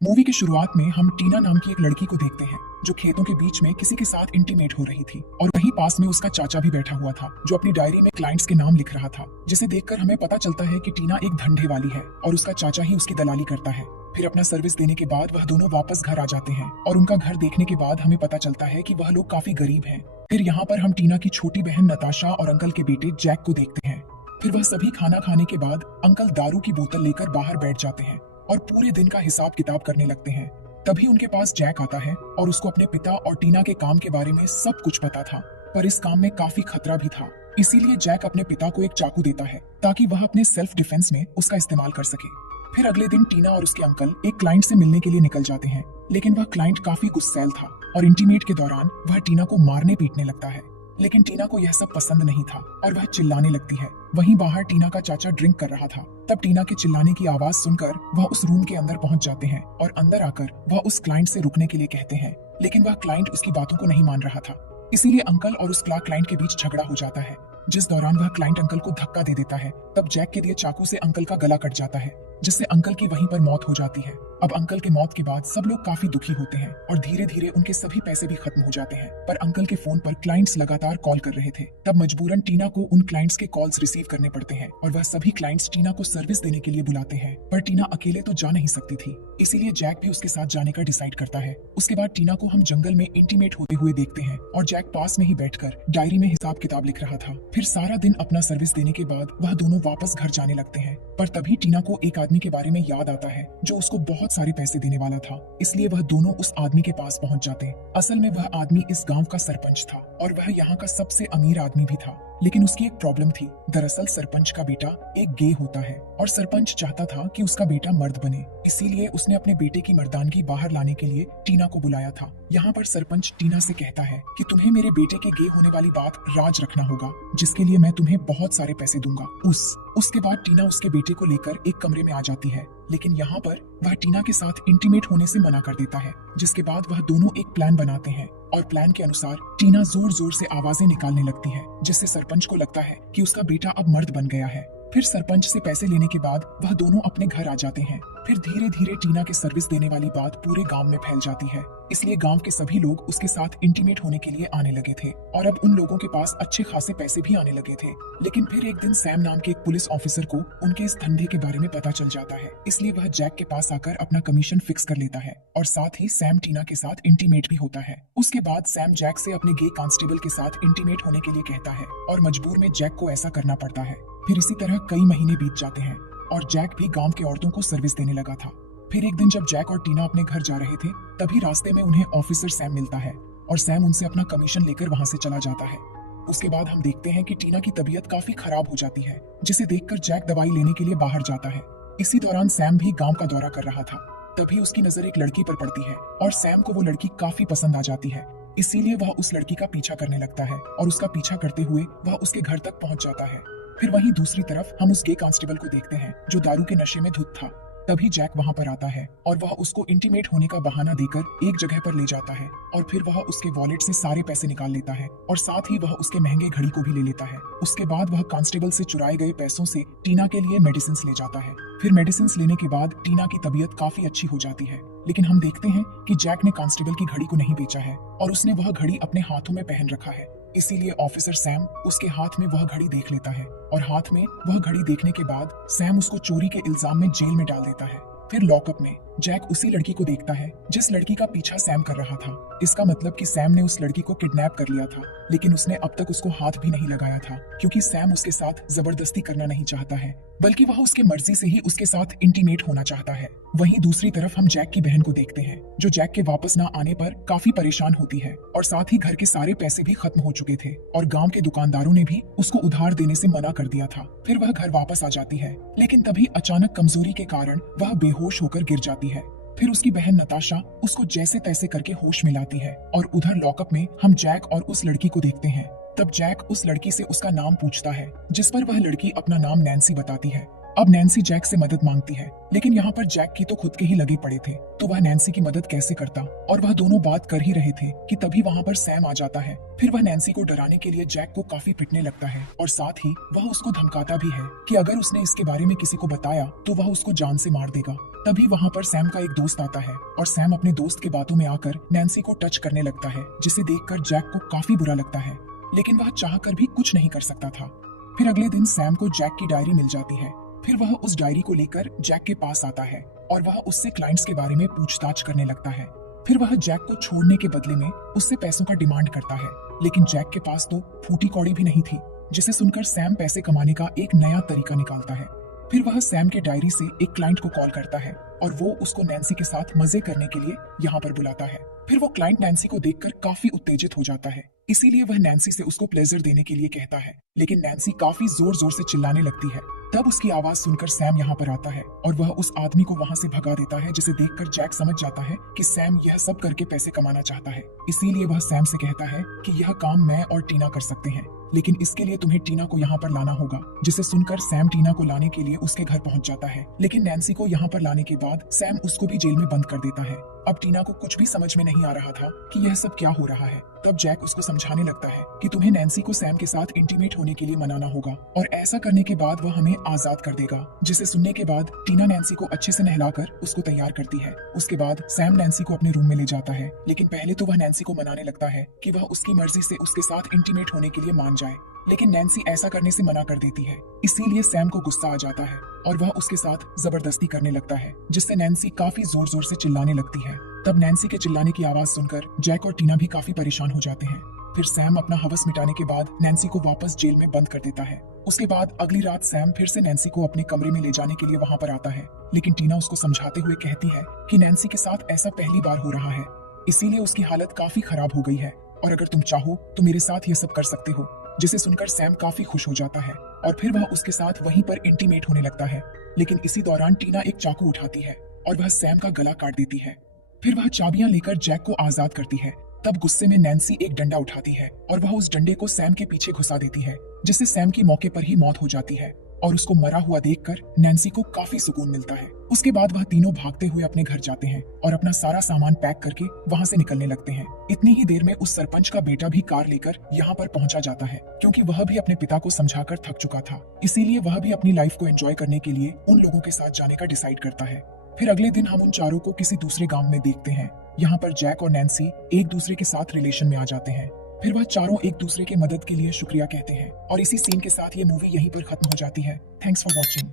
Movie की शुरुआत में हम टीना नाम की एक लड़की को देखते हैं जो खेतों के बीच में किसी के साथ इंटीमेट हो रही थी और वहीं पास में उसका चाचा भी बैठा हुआ था जो अपनी डायरी में क्लाइंट्स के नाम लिख रहा था, जिसे देखकर हमें पता चलता है कि टीना एक धंधे वाली है और उसका चाचा ही उसकी दलाली करता है। फिर अपना सर्विस देने के बाद वह दोनों वापस घर आ जाते हैं और उनका घर देखने के बाद हमें पता चलता है कि वह लोग काफी गरीब हैं। फिर यहाँ पर हम टीना की छोटी बहन नताशा और अंकल के बेटे जैक को देखते हैं। फिर वह सभी खाना खाने के बाद अंकल दारू की बोतल लेकर बाहर बैठ जाते हैं और पूरे दिन का हिसाब किताब करने लगते हैं। तभी उनके पास जैक आता है और उसको अपने पिता और टीना के काम के बारे में सब कुछ पता था, पर इस काम में काफी खतरा भी था। इसीलिए जैक अपने पिता को एक चाकू देता है ताकि वह अपने सेल्फ डिफेंस में उसका इस्तेमाल कर सके। फिर अगले दिन टीना और उसके अंकल एक क्लाइंट से मिलने के लिए निकल जाते हैं, लेकिन वह क्लाइंट काफी गुस्सैल था और इंटीमेट के दौरान वह टीना को मारने पीटने लगता है। लेकिन टीना को यह सब पसंद नहीं था और वह चिल्लाने लगती है। वहीं बाहर टीना का चाचा ड्रिंक कर रहा था। तब टीना के चिल्लाने की आवाज सुनकर वह उस रूम के अंदर पहुंच जाते हैं और अंदर आकर वह उस क्लाइंट से रुकने के लिए कहते हैं, लेकिन वह क्लाइंट उसकी बातों को नहीं मान रहा था। इसीलिए अंकल और उस क्लाइंट के बीच झगड़ा हो जाता है, जिस दौरान वह क्लाइंट अंकल को धक्का दे देता है। तब जैक के दिए चाकू से अंकल का गला कट जाता है, जिससे अंकल की वहीं पर मौत हो जाती है। अब अंकल के मौत के बाद सब लोग काफी दुखी होते हैं और धीरे धीरे उनके सभी पैसे भी खत्म हो जाते हैं। पर अंकल के फोन पर क्लाइंट्स लगातार कॉल कर रहे थे। तब मजबूरन टीना को उन क्लाइंट्स के कॉल्स रिसीव करने पड़ते हैं और वह सभी क्लाइंट्स टीना को सर्विस देने के लिए बुलाते हैं। पर टीना अकेले तो जा नहीं सकती थी, इसीलिए जैक भी उसके साथ जाने का डिसाइड करता है। उसके बाद टीना को हम जंगल में इंटीमेट होते हुए देखते हैं और जैक पास में ही बैठकर डायरी में हिसाब किताब लिख रहा था। फिर सारा दिन अपना सर्विस देने के बाद वह दोनों वापस घर जाने लगते हैं। पर तभी टीना को एक आदमी के बारे में याद आता है जो उसको बहुत सारे पैसे देने वाला था, इसलिए वह दोनों उस आदमी के पास पहुंच जाते। असल में वह आदमी इस गांव का सरपंच था और वह यहाँ का सबसे अमीर आदमी भी था। लेकिन उसकी एक प्रॉब्लम थी। दरअसल सरपंच का बेटा एक गे होता है और सरपंच चाहता था कि उसका बेटा मर्द बने, इसीलिए उसने अपने बेटे की मर्दानगी बाहर लाने के लिए टीना को बुलाया था। यहाँ पर सरपंच टीना से कहता है कि तुम्हें मेरे बेटे के गे होने वाली बात राज रखना होगा, जिसके लिए मैं तुम्हें बहुत सारे पैसे दूंगा। उसके बाद टीना उसके बेटे को लेकर एक कमरे में आ जाती है, लेकिन यहाँ पर वह टीना के साथ इंटीमेट होने से मना कर देता है। जिसके बाद वह दोनों एक प्लान बनाते हैं और प्लान के अनुसार टीना जोर जोर से आवाजें निकालने लगती है, जिससे सरपंच को लगता है कि उसका बेटा अब मर्द बन गया है। फिर सरपंच से पैसे लेने के बाद वह दोनों अपने घर आ जाते हैं। फिर धीरे धीरे टीना के सर्विस देने वाली बात पूरे गांव में फैल जाती है, इसलिए गांव के सभी लोग उसके साथ इंटीमेट होने के लिए आने लगे थे और अब उन लोगों के पास अच्छे खासे पैसे भी आने लगे थे। लेकिन फिर एक दिन सैम नाम के एक पुलिस ऑफिसर को उनके इस धंधे के बारे में पता चल जाता है, इसलिए वह जैक के पास आकर अपना कमीशन फिक्स कर लेता है और साथ ही सैम टीना के साथ इंटीमेट भी होता है। उसके बाद सैम जैक से अपने गे कांस्टेबल के साथ इंटीमेट होने के लिए कहता है और मजबूर में जैक को ऐसा करना पड़ता है। फिर इसी तरह कई महीने बीत जाते हैं और जैक भी गांव के औरतों को सर्विस देने लगा था। फिर एक दिन जब जैक और टीना अपने घर जा रहे थे, तभी रास्ते में उन्हें ऑफिसर सैम मिलता है और सैम उनसे अपना कमीशन लेकर वहां से चला जाता है। उसके बाद हम देखते हैं कि टीना की तबीयत काफी खराब हो जाती है, जिसे देखकर जैक दवाई लेने के लिए बाहर जाता है। इसी दौरान सैम भी गांव का दौरा कर रहा था। तभी उसकी नजर एक लड़की पर पड़ती है और सैम को वो लड़की काफी पसंद आ जाती है, इसीलिए वह उस लड़की का पीछा करने लगता है और उसका पीछा करते हुए वह उसके घर तक पहुंच जाता है। फिर वहीं दूसरी तरफ हम उस गे कांस्टेबल को देखते हैं जो दारू के नशे में धुत था। तभी जैक वहां पर आता है और वह उसको इंटीमेट होने का बहाना देकर एक जगह पर ले जाता है और फिर वह उसके वॉलेट से सारे पैसे निकाल लेता है और साथ ही वह उसके महंगे घड़ी को भी ले लेता है। उसके बाद वह कांस्टेबल से चुराए गए पैसों से टीना के लिए मेडिसिन ले जाता है। फिर मेडिसिन लेने के बाद टीना की तबीयत काफी अच्छी हो जाती है, लेकिन हम देखते हैं कि जैक ने कांस्टेबल की घड़ी को नहीं बेचा है और उसने वह घड़ी अपने हाथों में पहन रखा है। इसीलिए ऑफिसर सैम उसके हाथ में वह घड़ी देख लेता है और हाथ में वह घड़ी देखने के बाद सैम उसको चोरी के इल्जाम में जेल में डाल देता है। फिर लॉकअप में जैक उसी लड़की को देखता है जिस लड़की का पीछा सैम कर रहा था। इसका मतलब कि सैम ने उस लड़की को किडनैप कर लिया था, लेकिन उसने अब तक उसको हाथ भी नहीं लगाया था, क्योंकि सैम उसके साथ जबरदस्ती करना नहीं चाहता है, बल्कि वह उसके मर्जी से ही उसके साथ इंटीमेट होना चाहता है। वहीं दूसरी तरफ हम जैक की बहन को देखते हैं जो जैक के वापस न आने पर काफी परेशान होती है और साथ ही घर के सारे पैसे भी खत्म हो चुके थे और गांव के दुकानदारों ने भी उसको उधार देने से मना कर दिया था। फिर वह घर वापस आ जाती है, लेकिन तभी अचानक कमजोरी के कारण वह बेहोश होकर गिर जाती है। फिर उसकी बहन नताशा उसको जैसे तैसे करके होश में लाती है और उधर लॉकअप में हम जैक और उस लड़की को देखते हैं। तब जैक उस लड़की से उसका नाम पूछता है, जिस पर वह लड़की अपना नाम नैन्सी बताती है। अब नैन्सी जैक से मदद मांगती है, लेकिन यहाँ पर जैक की तो खुद के ही लगे पड़े थे, तो वह नैन्सी की मदद कैसे करता। और वह दोनों बात कर ही रहे थे कि तभी वहाँ पर सैम आ जाता है। फिर वह नैन्सी को डराने के लिए जैक को काफी पिटने लगता है और साथ ही वह उसको धमकाता भी है कि अगर उसने इसके बारे में किसी को बताया तो वह उसको जान से मार देगा। तभी वहाँ पर सैम का एक दोस्त आता है और सैम अपने दोस्त के बातों में आकर नैन्सी को टच करने लगता है, जिसे देखकर जैक को काफी बुरा लगता है, लेकिन वह चाहकर भी कुछ नहीं कर सकता था। फिर अगले दिन सैम को जैक की डायरी मिल जाती है। फिर वह उस डायरी को लेकर जैक के पास आता है और वह उससे क्लाइंट्स के बारे में पूछताछ करने लगता है। फिर वह जैक को छोड़ने के बदले में उससे पैसों का डिमांड करता है, लेकिन जैक के पास तो फूटी कौड़ी भी नहीं थी, जिसे सुनकर सैम पैसे कमाने का एक नया तरीका निकालता है। फिर वह सैम के डायरी से एक क्लाइंट को कॉल करता है और वो उसको नैन्सी के साथ मजे करने के लिए यहाँ पर बुलाता है। फिर वो क्लाइंट नैन्सी को देखकर काफी उत्तेजित हो जाता है, इसीलिए वह नैन्सी से उसको प्लेजर देने के लिए कहता है, लेकिन नैन्सी काफी जोर जोर से चिल्लाने लगती है। तब उसकी आवाज सुनकर सैम यहाँ पर आता है और वह उस आदमी को वहाँ से भगा देता है, जिसे देखकर जैक समझ जाता है कि सैम यह सब करके पैसे कमाना चाहता है। इसीलिए वह सैम से कहता है कि यह काम मैं और टीना कर सकते हैं, लेकिन इसके लिए तुम्हें टीना को यहाँ पर लाना होगा। जिसे सुनकर सैम टीना को लाने के लिए उसके घर पहुँच जाता है, लेकिन नैन्सी को यहाँ पर लाने के बाद सैम उसको भी जेल में बंद कर देता है। अब टीना को कुछ भी समझ में नहीं आ रहा था कि यह सब क्या हो रहा है। तब जैक उसको समझाने लगता है कि तुम्हें नैन्सी को सैम के साथ इंटीमेट होने के लिए मनाना होगा और ऐसा करने के बाद वह हमें आजाद कर देगा। जिसे सुनने के बाद टीना नैन्सी को अच्छे से नहलाकर उसको तैयार करती है। उसके बाद सैम नैन्सी को अपने रूम में ले जाता है, लेकिन पहले तो वह नैन्सी को मनाने लगता है कि वह उसकी मर्जी से उसके साथ इंटीमेट होने के लिए मान जाए, लेकिन नैन्सी ऐसा करने से मना कर देती है। इसीलिए सैम को गुस्सा आ जाता है और वह उसके साथ जबरदस्ती करने लगता है, जिससे नैन्सी काफी जोर जोर से चिल्लाने लगती है। तब नैन्सी के चिल्लाने की आवाज सुनकर जैक और टीना भी काफी परेशान हो जाते हैं। फिर सैम अपना हवस मिटाने के बाद नैन्सी को वापस जेल में बंद कर देता है। उसके बाद अगली रात सैम फिर से नैन्सी को अपने कमरे में ले जाने के लिए वहाँ पर आता है, लेकिन टीना उसको समझाते हुए कहती है कि नैन्सी के साथ ऐसा पहली बार हो रहा है, इसीलिए उसकी हालत काफी खराब हो गई है और अगर तुम चाहो तो मेरे साथ ये सब कर सकते हो। जिसे सुनकर सैम काफी खुश हो जाता है और फिर वह उसके साथ वहीं पर इंटीमेट होने लगता है, लेकिन इसी दौरान टीना एक चाकू उठाती है और वह सैम का गला काट देती है। फिर वह चाबियां लेकर जैक को आजाद करती है। तब गुस्से में नैन्सी एक डंडा उठाती है और वह उस डंडे को सैम के पीछे घुसा देती है, जिससे सैम की मौके पर ही मौत हो जाती है और उसको मरा हुआ देखकर नैन्सी को काफी सुकून मिलता है। उसके बाद वह तीनों भागते हुए अपने घर जाते हैं और अपना सारा सामान पैक करके वहाँ से निकलने लगते हैं। इतनी ही देर में उस सरपंच का बेटा भी कार लेकर यहाँ पर पहुंचा जाता है, क्योंकि वह भी अपने पिता को समझाकर थक चुका था। इसीलिए वह भी अपनी लाइफ को एंजॉय करने के लिए उन लोगों के साथ जाने का डिसाइड करता है। फिर अगले दिन हम उन चारों को किसी दूसरे गांव में देखते हैं। यहाँ पर जैक और नैन्सी एक दूसरे के साथ रिलेशन में आ जाते हैं। फिर वह चारों एक दूसरे के मदद के लिए शुक्रिया कहते हैं और इसी सीन के साथ ये मूवी यहीं पर खत्म हो जाती है। Thanks for watching.